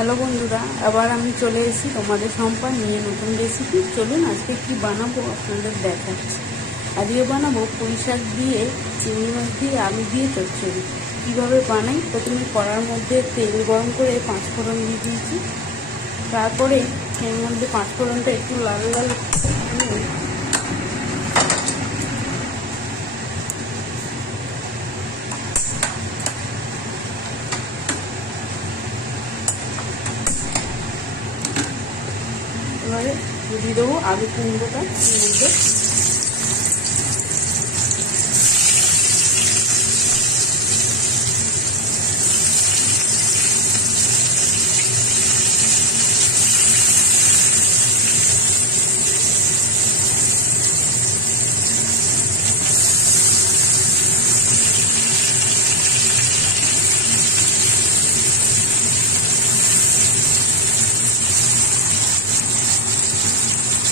Hello বন্ধুরা, আবার আমি চলে এসেছি তোমাদের সম্পদ নিয়ে নতুন রেসিপি। চলুন আজকে কি বানাবো আপনাদের দেখাচ্ছি। আজকে বানাবো পুঁই শাক দিয়ে চিংড়ি মাছ দিয়ে আলু দিয়ে চচ্চড়ি। কীভাবে বানাই, প্রথমে কড়ার মধ্যে তেল গরম করে পাঁচফোড়ন দিয়ে দিয়েছি। তারপরে এর মধ্যে পাঁচফোড়নটা একটু লাল লাল নিয়ে এবারে দিয়ে দেবো আলু কুমড়োটা মধ্যে।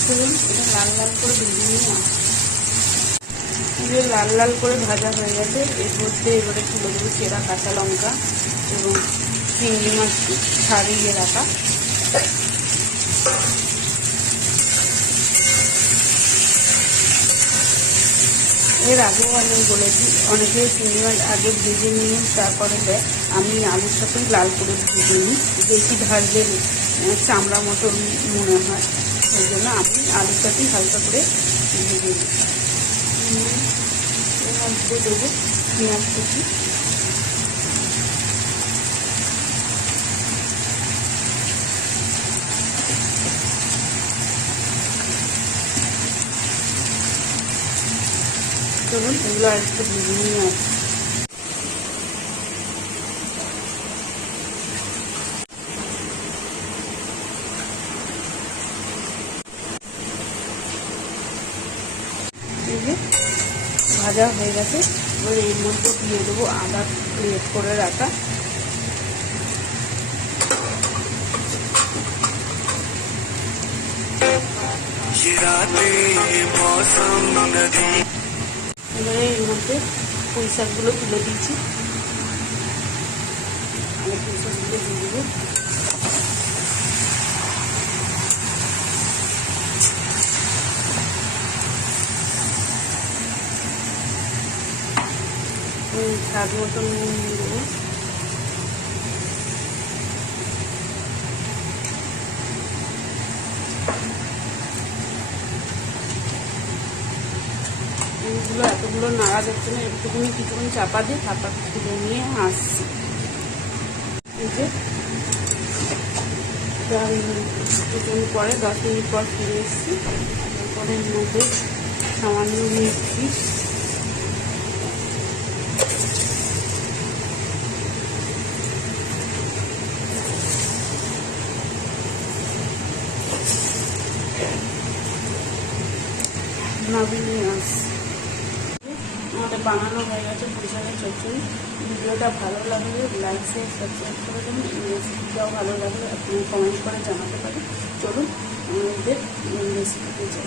দেখুন এটা লাল লাল করে ভেজে নিয়ে আসছে। লাল লাল করে ভাজা হয়ে গেছে। এর মধ্যে এবারে তুলে দেবো চেরা কাঁচা লঙ্কা এবং চিংড়ি মাছ ছাড়িয়ে রাখা। এর আগেও আমি বলেছি, অনেকে চিংড়ি মাছ আগে ভেজে নিয়ে তারপরে দেয়। আমি আলুর সাথে লাল করে ভেজে নিই, বেশি ভাজলে চামড়া মতো মনে হয়, সেই জন্য আমি আলুর সাথেই হালকা করে ভেজে নিই। এর মধ্যে দেবো পেঁয়াজ কুচি, চলুন এগুলো আর একটু ভেজে নিয়ে আসি। এই যে ভাজা হয়ে গেছে। এবার এর মধ্যে দিয়ে দেবো আদা গ্রেট করে রাখা, এবারে এর মধ্যে পুঁই শাকগুলো তুলে দিয়েছি। আমি পুঁই শাকগুলো দিয়ে দেবো। স্বাদ মতো নুন দিয়ে দেবো। এগুলো এতগুলো নাড়া যাচ্ছে না, একটুখানি কিছুক্ষণ চাপা দিয়ে থাপা তুলে নিয়ে আসছি। এই যে কিছুক্ষণ পরে 10 মিনিট পর ফিরে এসেছি। তারপরে এর মধ্যে সামান্য মিষ্টি, নামিয়ে আসছি। আমাদের বানানো হয়ে গেছে পুঁই শাকের চচ্চড়ি। ভিডিওটা ভালো লাগলে লাইক শেয়ার সাবস্ক্রাইব করে দেবেন। এই রেসিপিটাও ভালো লাগলে আপনি কমেন্ট করে জানাতে পারেন। চলুন আমাদের রেসিপিতে যাই।